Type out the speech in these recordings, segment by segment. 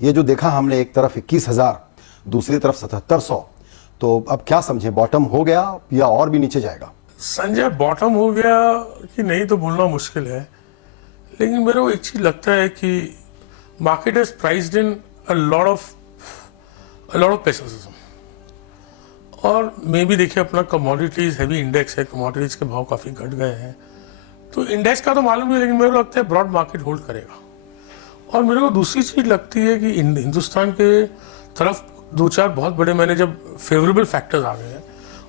ये जो देखा हमने, एक तरफ 21,000, दूसरी तरफ 7700, तो अब क्या समझे, बॉटम हो गया या और भी नीचे जाएगा? संजय, बॉटम हो गया कि नहीं तो बोलना मुश्किल है, लेकिन मेरे को एक चीज लगता है कि market has priced in a lot of pessimism. और मे भी देखिए, अपना कमोडिटीज हैवी इंडेक्स है, कमोडिटीज के भाव काफी घट गए हैं, तो इंडेक्स का तो मालूम नहीं, लेकिन मेरे को लगता है ब्रॉड मार्केट होल्ड करेगा। और मेरे को दूसरी चीज लगती है कि हिंदुस्तान के तरफ दो चार बहुत बड़े, मैंने जब फेवरेबल फैक्टर्स आ गए हैं,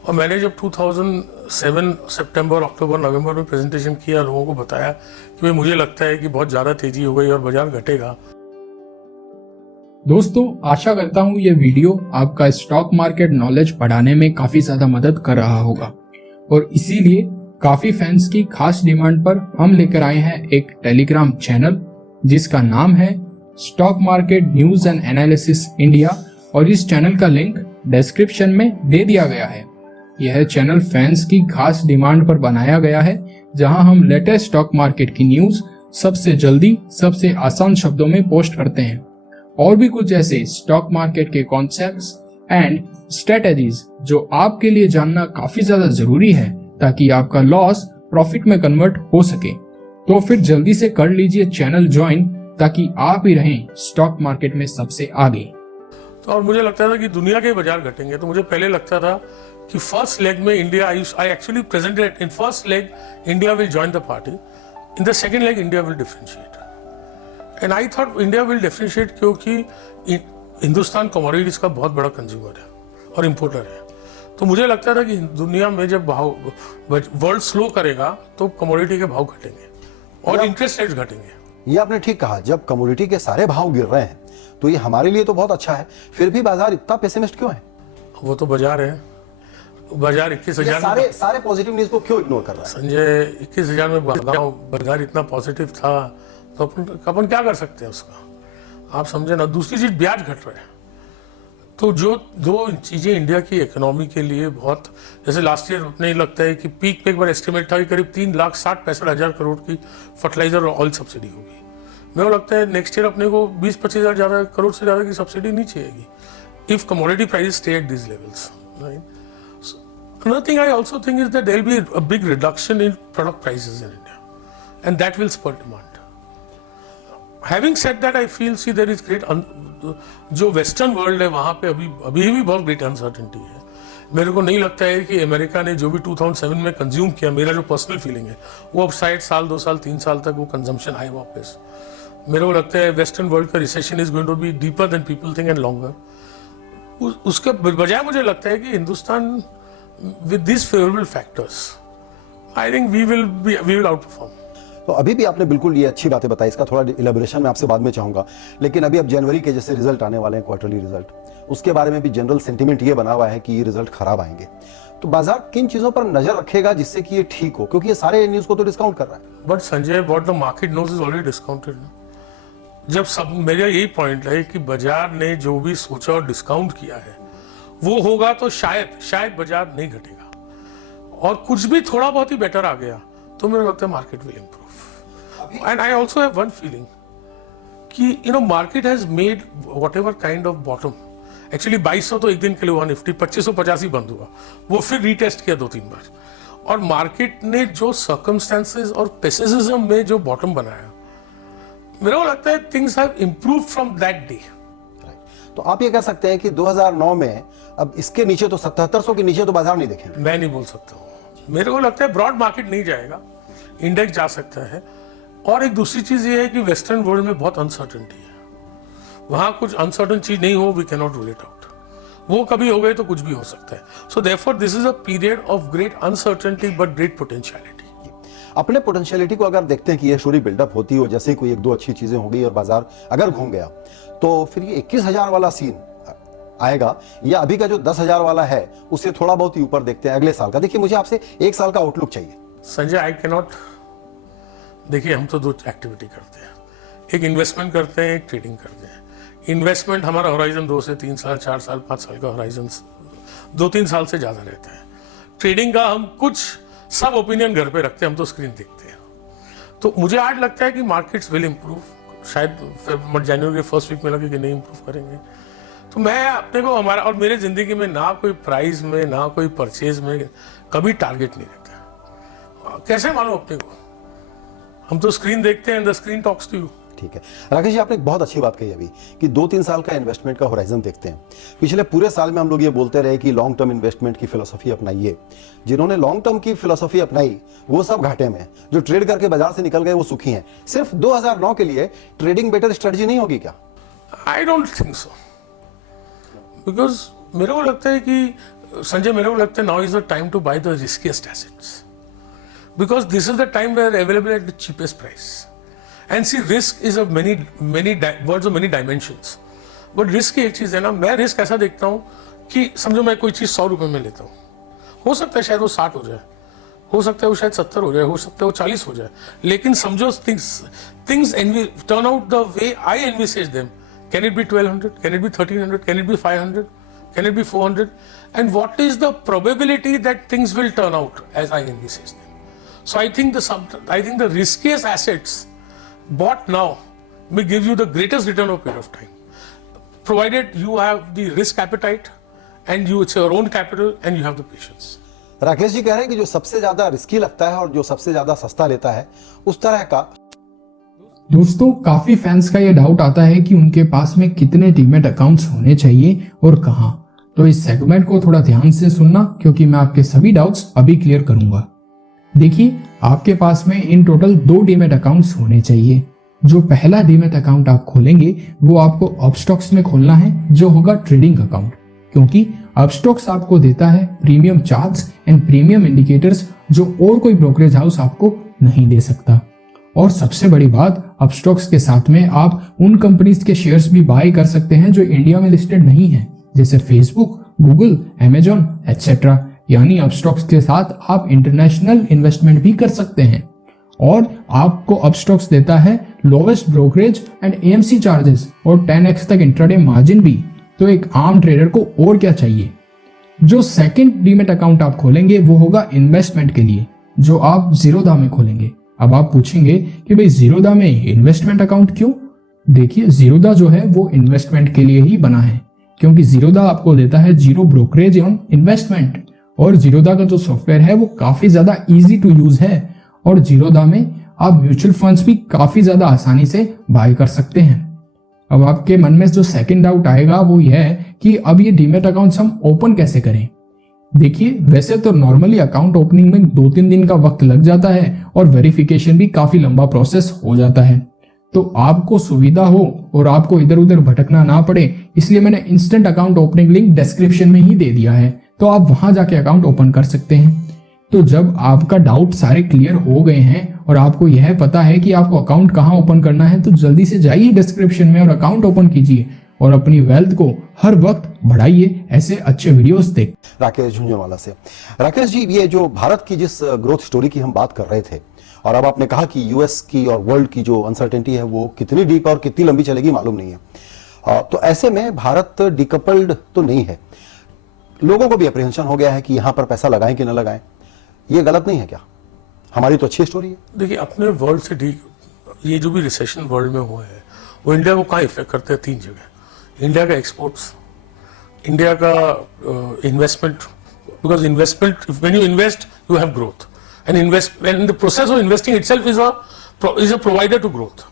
और मैंने जब 2007 सितंबर, अक्टूबर, नवंबर में प्रेजेंटेशन किया, लोगों को बताया कि भाई मुझे लगता है कि बहुत ज़्यादा तेजी हो गई और बाजार घटेगा। दोस्तों, आशा करता हूँ ये वीडियो आपका स्टॉक मार्केट नॉलेज बढ़ाने में काफी ज्यादा मदद कर रहा होगा, और इसीलिए काफी फैंस की खास डिमांड पर हम लेकर आए हैं एक टेलीग्राम चैनल जिसका नाम है stock market news and analysis India, और इस चैनल का लिंक डिस्क्रिप्शन में दे दिया गया है। यह चैनल फैंस की खास डिमांड पर बनाया गया है, जहां हम लेटेस्ट स्टॉक मार्केट की न्यूज सबसे जल्दी, सबसे आसान शब्दों में पोस्ट करते हैं, और भी कुछ ऐसे स्टॉक मार्केट के कॉन्सेप्ट्स एंड स्ट्रेटेजीज जो आपके लिए जानना काफी ज्यादा जरूरी है, ताकि आपका लॉस प्रॉफिट में कन्वर्ट हो सके। तो फिर जल्दी से कर लीजिए चैनल ज्वाइन, ताकि आप ही रहें स्टॉक मार्केट में सबसे आगे। तो और मुझे लगता था कि दुनिया के बाजार घटेंगे, तो मुझे पहले लगता था कि फर्स्ट लेग में India, I actually presented in first leg India will join the party, in the second leg India will differentiate. And I thought India will differentiate क्योंकि हिंदुस्तान कमोडिटीज का बहुत बड़ा कंज्यूमर है और इंपोर्टर है। तो मुझे लगता था कि दुनिया में जब भाव वर्ल्ड स्लो करेगा तो कमोडिटी के भाव घटेंगे और इंटरेस्ट रेट घटेंगे। ये आपने ठीक कहा, जब कमोडिटी के सारे भाव गिर रहे हैं तो ये हमारे लिए तो बहुत अच्छा है, फिर भी बाजार इतना पेसिमिस्ट क्यों है? वो तो बाजार है, बाजार 21,000 सारे पॉजिटिव न्यूज को क्यों इग्नोर कर रहा है? संजय, 21,000 में बाजार इतना पॉजिटिव था, तो अपन क्या कर सकते हैं उसका, आप समझे ना। दूसरी चीज, ब्याज घट रहा है, तो जो दो चीजें इंडिया की इकोनॉमी के लिए बहुत, जैसे लास्ट ईयर उतना ही लगता है कि पीक पे एक बार एस्टिमेट था कि करीब 3,60,65,000 करोड़ की फर्टिलाइजर और ऑयल सब्सिडी होगी। मेरे को लगता है नेक्स्ट ईयर अपने को 20-25,000 ज्यादा करोड़ से ज्यादा की सब्सिडी नहीं चाहिएगी, if commodity prices stay at this levels, right. Another thing I also think is that there will be a big reduction in product prices in India, and that will spur demand. Having said that, I feel there is great जो western world है वहां पे अभी भी बहुत great uncertainty है। मेरे को नहीं लगता है कि अमेरिका ने जो भी 2007 में कंज्यूम किया, मेरा जो पर्सनल फीलिंग है, वो अब शायद साल, 2 साल, 3 साल तक वो कंजम्पशन आए वापस। मेरे को लगता है वेस्टर्न वर्ल्ड का recession is going to be deeper than people think and longer. उसके बजाय मुझे लगता है कि Hindustan with these favorable factors, I think we will outperform. तो अभी भी आपने बिल्कुल ये अच्छी बातें बताई, इसका थोड़ा इलेबोरेशन मैं आपसे बाद में चाहूंगा, लेकिन अभी अब जनवरी के जैसे रिजल्ट आने वाले हैं, क्वार्टरली रिजल्ट, उसके बारे में भी जनरल सेंटीमेंट ये बना हुआ है कि ये रिजल्ट खराब आएंगे। तो बाजार किन चीजों पर नजर रखेगा जिससे कि ये ठीक हो, क्योंकि ये सारे न्यूज को तो डिस्काउंट कर रहा है। But Sanjay, what the market knows is already discounted. जब सब, मेरा यही पॉइंट है कि बाजार ने जो भी सोचा और डिस्काउंट किया है वो होगा, तो शायद बाजार नहीं घटेगा, और कुछ भी थोड़ा बहुत ही बेटर आ गया तो मुझे लगता है market will improve. And I also have one feeling कि market has made whatever kind of bottom. Actually 2200 तो एक दिन के लिए 150, 2550 ही बंद हुआ, वो फिर रीटेस्ट किया 2-3 बार, और मार्केट ने जो सर्कमस्टेंसेस और पेसिमिज्म में जो बॉटम बनाया, मेरे को लगता है things have improved from that day. तो आप ये कह सकते हैं कि 2009 में अब इसके नीचे तो 7700 के नीचे तो बाजार नहीं देखेंगे? मैं नहीं बोल सकता हूँ, मेरे को लगता है ब्रॉड मार्केट नहीं जाएगा, इंडेक्स जा सकता है। और एक दूसरी चीज ये है कि वेस्टर्न वर्ल्ड में बहुत अनसर्टेनिटी है, वहां कुछ अनसर्टन चीज नहीं हो, we can not rule it out, वो कभी हो गए तो कुछ भी हो सकता है। So therefore this is a period of great uncertainty but great potentiality. अपने पोटेंशियलिटी को अगर देखते हैं कि ये स्टोरी बिल्डअप होती हो, जैसे कोई 1-2 अच्छी चीजें हो गई और बाजार अगर घूम गया, तो फिर ये 21,000 वाला सीन आएगा, या अभी का जो 10,000 वाला है उससे थोड़ा बहुत ही ऊपर देखते हैं अगले साल का? देखिए, मुझे आपसे 1 साल का आउटलुक चाहिए। संजय, आई कैन नॉट, देखिए हम तो 2 एक्टिविटी करते हैं, एक इन्वेस्टमेंट करते हैं, एक ट्रेडिंग करते हैं। इन्वेस्टमेंट हमारा होराइजन 2 से 3 साल, 4 साल, 5 साल का होराइजन 2-3 साल से ज्यादा रहता है। ट्रेडिंग का हम कुछ सब ओपिनियन घर पे रखते हैं, हम तो स्क्रीन देखते हैं। तो मुझे आज लगता है कि मार्केट्स विल इंप्रूव, शायद जनवरी के फर्स्ट वीक में लगे कि नहीं इम्प्रूव करेंगे। तो मैं अपने को हमारा और मेरे जिंदगी में ना कोई प्राइस में ना कोई परचेज में कभी टारगेट नहीं रहता। कैसे मालूम अपने को? हम तो स्क्रीन देखते हैं, the screen talks to you. ठीक है राकेश जी, आपने एक बहुत अच्छी बात कही अभी कि 2-3 साल का इन्वेस्टमेंट का होराइजन देखते हैं। पिछले पूरे साल में हम लोग ये बोलते रहे कि लॉन्ग टर्म इन्वेस्टमेंट की फिलोसफी अपनाइए। जिन्होंने लॉन्ग टर्म की फिलोसफी अपनाई वो सब घाटे में, जो ट्रेड करके बाजार से निकल गए वो सुखी हैं। सिर्फ 2009 के लिए ट्रेडिंग बेटर स्ट्रेटजी नहीं होगी क्या? I don't think so, because मेरे को लगता है कि संजय, मेरे को लगता है now is the time to buy the riskiest assets, because this is the time where available at the cheapest price. And see risk is of many words of many dimensions, but risk की एक चीज है ना, मैं risk ऐसा देखता हूं कि समझो मैं कोई चीज 100 रुपए में लेता हूं, हो सकता है शायद वो 60 हो जाए, हो सकता है वो शायद 70 हो जाए, हो सकता है वो 40 हो जाए, लेकिन समझो things turn out the way I envisage them. Can it be 1200? Can it be 1300? Can it be 500? Can it be 400? And what is the probability that things will turn out as I envisage them? So I think the riskiest assets bought now may give you the greatest return over a period of time, provided you have the risk appetite and it's your own capital and you have the patience. Rakesh ji कह रहे हैं कि जो सबसे ज्यादा risky लगता है और जो सबसे ज्यादा सस्ता लेता है उस तरह का। दोस्तों, काफी फैंस का ये डाउट आता है कि उनके पास में कितने डीमैट अकाउंट्स होने चाहिए और कहां। तो इस सेगमेंट को थोड़ा ध्यान से सुनना, क्योंकि मैं आपके सभी डाउट्स अभी क्लियर करूंगा। देखिए, आपके पास में इन टोटल 2 डीमैट अकाउंट्स होने चाहिए। जो पहला डीमैट अकाउंट आप खोलेंगे वो आपको अपस्टॉक्स में खोलना है, जो होगा ट्रेडिंग अकाउंट, क्योंकि अपस्टॉक्स आपको देता है premium charts and premium indicators जो और कोई ब्रोकरेज हाउस आपको नहीं दे सकता। और सबसे बड़ी बात, अपस्टॉक्स के साथ में आप उन कंपनीज के शेयर्स भी बाय कर सकते हैं जो इंडिया में लिस्टेड नहीं है, जैसे फेसबुक, गूगल, अमेजॉन एटसेट्रा। यानी अपस्टॉक्स के साथ आप इंटरनेशनल इन्वेस्टमेंट भी कर सकते हैं। और आपको अपस्टॉक्स देता है lowest brokerage and AMC charges और 10x तक इंट्राडे मार्जिन भी। तो एक आम ट्रेडर को और क्या चाहिए। जो सेकंड डीमैट अकाउंट आप खोलेंगे वो होगा इन्वेस्टमेंट के लिए, जो आप जीरोधा में खोलेंगे। अब आप पूछेंगे कि भाई जीरोधा में इन्वेस्टमेंट अकाउंट क्यों? देखिए, जीरोधा जो है वो इन्वेस्टमेंट के लिए ही बना है, क्योंकि जीरोधा आपको देता है जीरो ब्रोकरेज ऑन इन्वेस्टमेंट। और जीरोधा का जो सॉफ्टवेयर है वो काफी ज्यादा इजी टू यूज है, और जीरोधा में आप म्यूचुअल फंड्स भी काफी ज्यादा आसानी से बाय कर सकते हैं। अब आपके मन में जो सेकंड डाउट आएगा वो यह है कि अब ये डीमैट अकाउंट्स हम ओपन कैसे करें। देखिए, वैसे तो नॉर्मली अकाउंट ओपनिंग में 2-3 दिन का वक्त लग जाता है और वेरिफिकेशन भी काफी लंबा प्रोसेस हो जाता है। तो आपको सुविधा हो और आपको इधर उधर भटकना ना पड़े, इसलिए मैंने instant account opening link description में ही दे दिया है, तो आप वहां जाके अकाउंट ओपन कर सकते हैं। तो जब आपका डाउट सारे क्लियर हो गए हैं और आपको यह पता है कि आपको अकाउंट कहां ओपन करना है, तो जल्दी से जाइए डिस्क्रिप्शन में और अकाउंट ओपन कीजिए और अपनी वेल्थ को हर वक्त बढ़ाइए ऐसे अच्छे वीडियोस देख। राकेश झुंझुनवाला से। राकेश जी, ये जो भारत की जिस ग्रोथ स्टोरी की हम बात कर रहे थे, और अब आपने कहा कि यूएस की और वर्ल्ड की जो अनसर्टेनिटी है वो कितनी डीप और कितनी लंबी चलेगी मालूम नहीं है। तो ऐसे में भारत डिकपल्ड तो नहीं है, लोगों को भी अप्रीहेंशन हो गया है कि यहां पर पैसा लगाएं कि न लगाएं। ये गलत नहीं है क्या? हमारी तो अच्छी स्टोरी है। देखिए, अपने वर्ल्ड से ठीक, ये जो भी रिसेशन वर्ल्ड में हुआ है वो इंडिया को कहाँ इफेक्ट करते हैं? 3 जगह। इंडिया का एक्सपोर्ट्स, इंडिया का investment, because investment, when you invest you have growth, and in the process of investing itself is a provider to growth.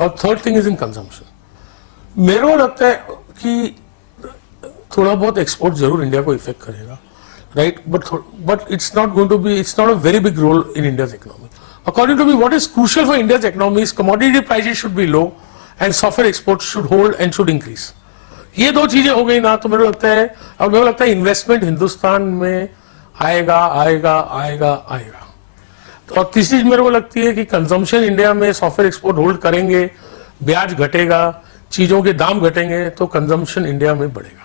और third thing is in consumption. मेरे को लगता है कि थोड़ा बहुत एक्सपोर्ट जरूर इंडिया को इफेक्ट करेगा, right? But it's not going to be, it's not a very big role in India's economy. According to me, what is crucial for India's economy is commodity prices should be low and software exports should hold and should increase. ये 2 चीजें हो गई ना, तो मेरे को लगता है, और मेरे को लगता है इन्वेस्टमेंट हिंदुस्तान में आएगा आएगा आएगा आएगा। तो और तीसरी चीज मेरे को लगती है कि कंजम्पशन इंडिया में सॉफ्टवेयर एक्सपोर्ट होल्ड करेंगे, ब्याज घटेगा, चीजों के दाम घटेंगे, तो कंजम्पशन इंडिया में बढ़ेगा।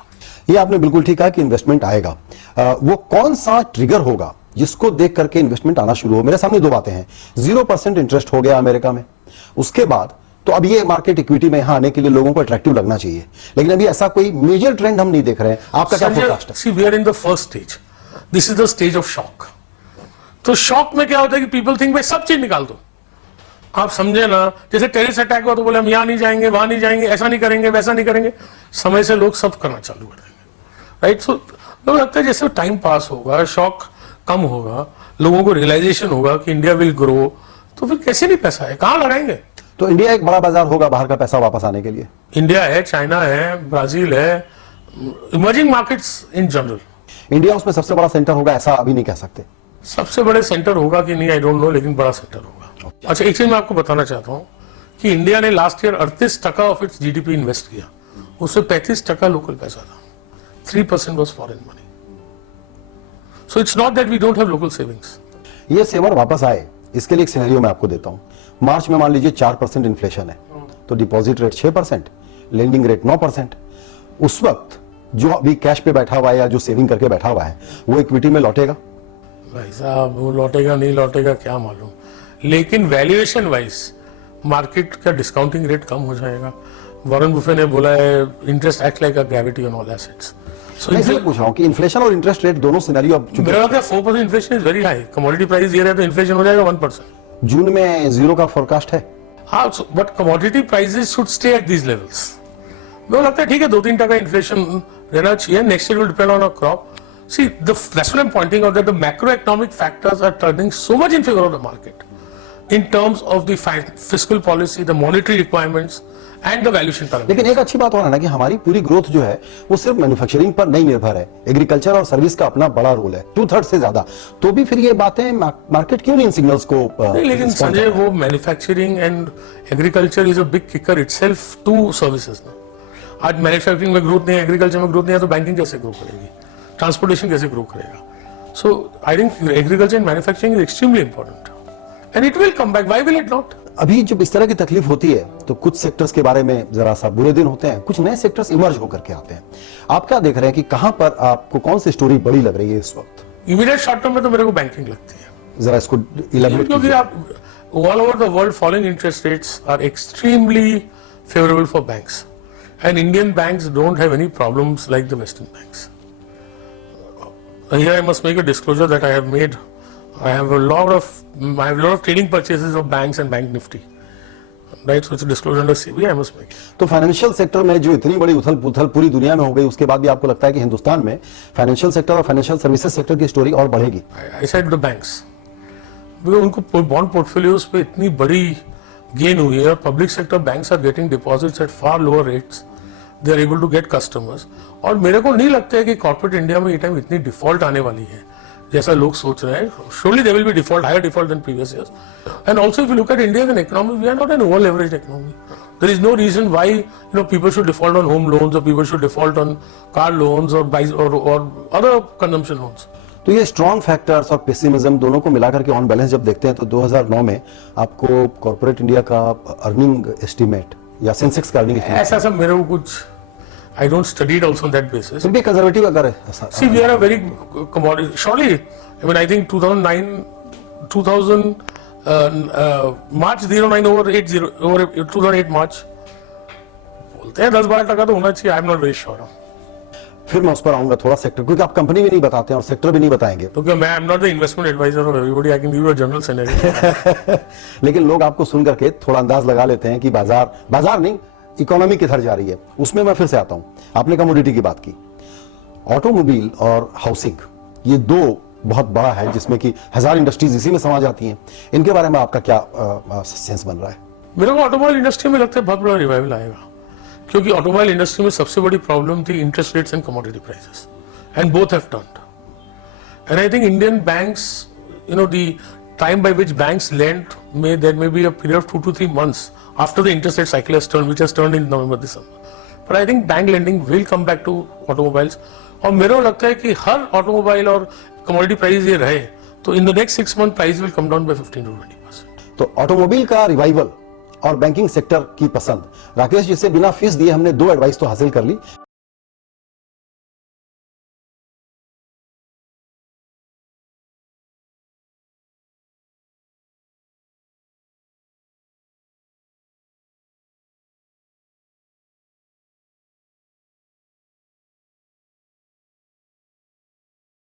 ये आपने बिल्कुल ठीक कहा कि इन्वेस्टमेंट आएगा। वो कौन सा ट्रिगर होगा जिसको देख करके इन्वेस्टमेंट आना शुरू हो? मेरे सामने 2 बातें हैं। 0% इंटरेस्ट हो गया अमेरिका में, उसके बाद तो अब ये मार्केट इक्विटी में यहां आने के लिए लोगों को अट्रैक्टिव लगना चाहिए, लेकिन अभी ऐसा कोई मेजर ट्रेंड हम नहीं देख रहे हैं। आपका क्या फोरकास्ट है? See, we are in the first stage, this is the stage of shock. तो शॉक में क्या होता है कि पीपल थिंक भाई सब चीज निकाल दो, आप समझे ना, जैसे टेररिस्ट अटैक हुआ तो बोले हम यहाँ नहीं जाएंगे, वहां नहीं जाएंगे, ऐसा नहीं करेंगे, वैसा नहीं करेंगे। समय से लोग सब करना चालू कर देंगे, राइट। सो लोग लगता है जैसे टाइम पास होगा, शॉक कम होगा, लोगों को रियलाइजेशन होगा कि इंडिया विल ग्रो, तो फिर कैसे नहीं पैसा है, कहाँ लगाएंगे? तो इंडिया एक बड़ा बाजार होगा बाहर का पैसा वापस आने के लिए। इंडिया है, चाइना है, ब्राजील है, emerging markets in general. India उसमें सबसे बड़ा सेंटर होगा ऐसा अभी नहीं कह सकते। सबसे बड़े सेंटर होगा कि नहीं आई डोंट नो, लेकिन बड़ा सेंटर होगा। अच्छा, एक चीज मैं आपको बताना चाहता हूँ कि इंडिया ने last year 38% of its GDP invest किया, उसमें 35% लोकल पैसा था, 3% was foreign money. So it's not that we don't have local savings. ये सेवर वापस आए, इसके लिए एक सिनेरियो मैं आपको देता हूं। मार्च में मान लीजिए 4% इन्फ्लेशन है, तो डिपॉजिट रेट 6%, लेंडिंग रेट 9%। उस वक्त जो अभी कैश पे बैठा हुआ है या जो सेविंग करके बैठा हुआ है वो इक्विटी में लौटेगा? भाई साहब, वो लौटेगा नहीं लौटेगा क्या मालूम, लेकिन वैल्यूएशन वाइज मार्केट का डिस्काउंटिंग रेट कम हो जाएगा। वॉरेन बुफे ने बोला है interest act like a gravity on all assets. मैं इसलिए पूछ रहा हूं कि इन्फ्लेशन और इंटरेस्ट रेट दोनों सिनेरियो अब मेरा लगता है 4% inflation is very high. Commodity price ये रहे तो इन्फ्लेशन हो जाएगा 1%। जून में 0 का फोरकास्ट है। हाँ, but commodity prices should stay at these levels. मुझे लगता है ठीक है 2-3% इन्फ्लेशन रहना चाहिए। Next year will depend on a crop. See, that's what I'm pointing out, that the macroeconomic factors are turning so much in favor of the market in terms of the fiscal policy, the monetary requirements and the valuation parameters. लेकिन एक अच्छी बात और है ना कि हमारी पूरी ग्रोथ जो है वो सिर्फ मैन्युफैक्चरिंग पर नहीं निर्भर है, एग्रीकल्चर और सर्विस का अपना बड़ा रोल है, 2/3 से ज्यादा। तो भी फिर ये बातें मार्केट क्यों नहीं इन सिग्नल्स को नहीं, लेकिन संजय, वो manufacturing and agriculture is a big kicker itself to services ना। आज मैन्युफैक्चरिंग में ग्रोथ नहीं है, एग्रीकल्चर में ग्रोथ नहीं है, तो बैंकिंग कैसे ग्रो करेगी, ट्रांसपोर्टेशन कैसे ग्रो करेगा? So I think agriculture and manufacturing is extremely important and it will come back. Why will it not? अभी जब इस तरह की तकलीफ होती है तो कुछ सेक्टर्स के बारे में जरा सा बुरे दिन होते हैं, कुछ नए सेक्टर्स इमर्ज होकर के आते हैं। आप क्या देख रहे हैं कि कहां पर आपको कौन सी स्टोरी बड़ी लग रही है इस वक्त? इमीडिएट शॉर्ट टर्म में तो मेरे को बैंकिंग लगती है, जरा इसको इलैबोरेट क्योंकि कीजिए। आप all over the world falling interest rates are extremely favourable for banks and Indian banks don't have any problems like the western banks. Here I must make a disclosure that I have a lot of trading purchases of banks and Bank Nifty, right? So it's a disclosure under SEBI I must make. तो financial sector में जो इतनी बड़ी उथल पुथल पूरी दुनिया में हो गई, उसके बाद भी आपको लगता है कि हिंदुस्तान में फाइनेंशियल सेक्टर और फाइनेंशियल सर्विसेज सेक्टर की स्टोरी और बढ़ेगी? I said the banks, because उनको बॉन्ड पोर्टफोलियोज पे इतनी बड़ी गेन हुई है और public sector banks are getting deposits at far lower rates, they are able to get customers. और मेरे को नहीं लगता है कि कॉर्पोरेट इंडिया में ये टाइम इतनी डिफॉल्ट आने वाली है जैसा लोग सोच रहे हैं। Surely there will be default, higher default than previous years. And also, if you look at India as an economy, we are not an over-leveraged economy. There is no reason why people should default on home loans or people should default on car loans or other consumption loans. तो ये strong factors और pessimism दोनों को मिलाकर के on balance जब देखते हैं तो 2009 में आपको कॉर्पोरेट इंडिया का अर्निंग एस्टीमेट या सेंसेक्स का अर्निंग ऐसा सब मेरे को कुछ I don't study it also on that basis. फिर भी कंजर्वेटिव अगर See, we are a very commodity. Surely, I mean, I think 2009, March 09 over 80 over 2008 March. बोलते हैं 10-12% तो होना चाहिए. I'm not very sure. फिर मैं उस पर आऊंगा थोड़ा सेक्टर, क्योंकि आप कंपनी भी नहीं बताते हैं और सेक्टर भी नहीं बताएंगे। तो क्या मैं I'm not the investment advisor of everybody. I can give you a general scenario. लेकिन लोग आपको सुन करके थोड़ा अंदाज लगा लेते हैं कि बाजार नहीं, इकोनॉमी किधर जा रही है। उसमें मैं फिर से आता हूं, आपने कमोडिटी की बात की, ऑटोमोबाइल और हाउसिंग, ये दो बहुत बड़ा है जिसमें कि 1000 इंडस्ट्रीज इसी में समा जाती हैं। इनके बारे में आपका क्या सेंस बन रहा है? मेरे को ऑटोमोबाइल इंडस्ट्री में लगता है बहुत बड़ा रिवाइवल आएगा, क्योंकि ऑटोमोबाइल इंडस्ट्री में सबसे बड़ी प्रॉब्लम थी interest rates and commodity prices, and both have turned. And I think Indian banks, the time by which banks lend, there may be a period of 2 to 3 months after the interest rate cycle has turned, which has turned in November, December. But I think bank lending will come back to automobiles. और मेरे को लगता है कि हर automobile और commodity price ये रहे तो in the next 6 months price will come down by 15 to 20%. तो ऑटोमोबाइल का रिवाइवल और बैंकिंग सेक्टर की पसंद, राकेश जी से बिना फीस दिए हमने 2 एडवाइस तो हासिल कर ली।